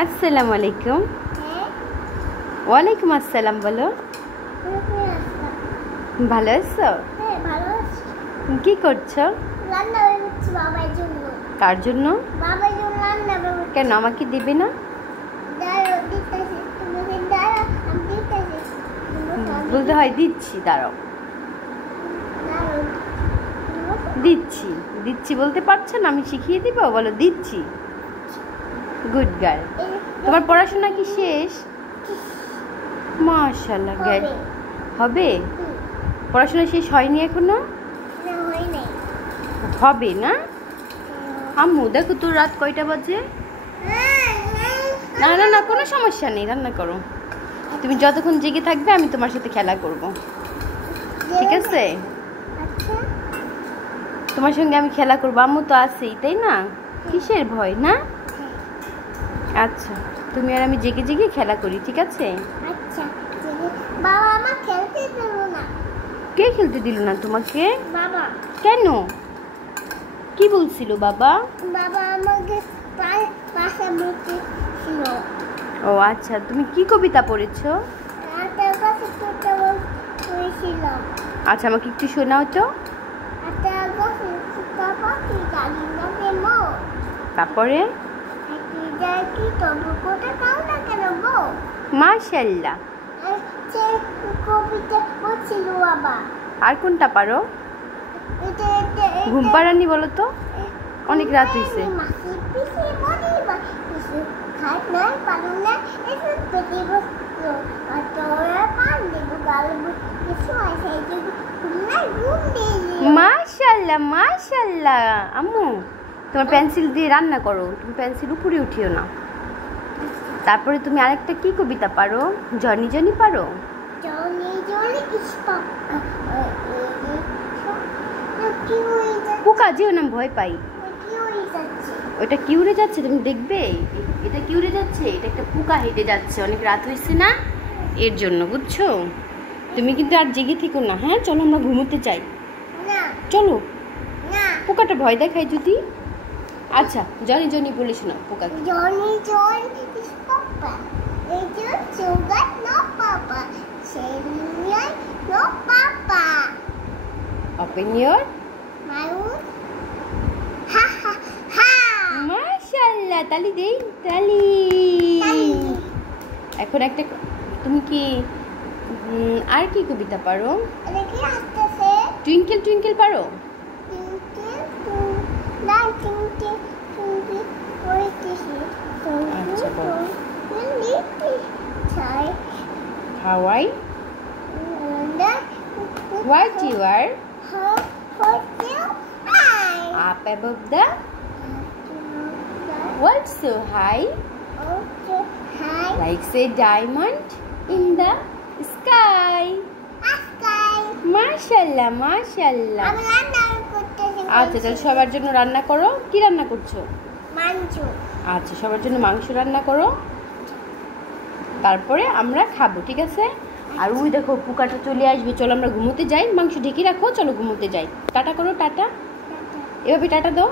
আসসালামু আলাইকুম। ওয়ালাইকুম আসসালাম। বলো, ভালো আছো? কি করছো? কার জন্য? কেন, আমাকে দিবে না? বলতে হয় দিচ্ছি, দাঁড়াও। দিচ্ছি দিচ্ছি বলতে পারছো না? আমি শিখিয়ে দিব, বলো দিচ্ছি। Good girl. তোমার পড়াশোনা কি শেষ? মাশাআল্লাহ। হবে? পড়াশোনা শেষ হয়নি এখনো? হবে না? আম্মু দেখো তো রাত কয়টা বাজে। না না না, কোনো সমস্যা নেই, রান্না করো। তুমি যতক্ষণ জেগে থাকবে আমি তোমার সাথে খেলা করব, ঠিক আছে? তোমার সঙ্গে আমি খেলা করবো, আম্মু তো আছেই, তাই না? কিসের ভয়? না আচ্ছা, তুমি আর আমি জেগে জেগে খেলা করি, ঠিক আছে? বাবা আমাকে খেলতে দিল না। কে খেলতে দিল না তোমাকে? বাবা। কেন? কি বলছিল বাবা? বাবা আমাকে পাশে বসেছিল। ও আচ্ছা, তুমি কি কবিতা পড়েছো? আচ্ছা, আমাকে একটু শোনাও তো। তারপরে মাশাআল্লাহ। আর কোনটা পারো? ঘুম পাড়ানি বলো তো, অনেক রাত হয়েছে। মাশাআল্লাহ মাশাআল্লাহ। আম্মু তোমার পেন্সিল দিয়ে রান্না করো, তুমি পেন্সিল উপরে উঠিও না। তারপরে তুমি আরেকটা কি কবিতা পারো? জনি জনি পারো? পোকা যেও না, ভয় পাই। ওইটা কি উড়ে যাচ্ছে তুমি দেখবে? এটা কি উড়ে যাচ্ছে? এটা একটা পোকা হেঁটে যাচ্ছে, অনেক রাত হয়েছে না, এর জন্য, বুঝছো? তুমি কিন্তু আর জেগে থেকো না, হ্যাঁ? চলো আমরা ঘুমোতে চাই। চলো। পোকাটা ভয় দেখায় যদি। আচ্ছা, জনি জনি বলিস না পোকা। Johnny Johnny is papa. It is sugar, no papa. Cereal, no papa. Open your mouth. Ha ha ha. মাশাআল্লাহ, তালি দেই, তালি। এখন একটা, তুমি কি আর কি কবিতা পারো? দেখি আসতেছে। টুইঙ্কেল টুইঙ্কেল পারো? আচ্ছা বলো। How I what you are up above the world so high like say diamond in the sky. মাশাআল্লাহ মাশাআল্লাহ। আচ্ছা তাহলে সবার জন্য রান্না করো। কি রান্না করছো? মাংস। আচ্ছা, সবার জন্য মাংস রান্না করো, তারপরে আমরা খাবো, ঠিক আছে? আর ওই দেখো পোকাটা চলে আসবে, চলো আমরা ঘুমোতে যাই। মাংস ঢেকে রাখো, চলো ঘুমোতে যাই। টাটা করো, টাটা। এভাবে টাটা দাও।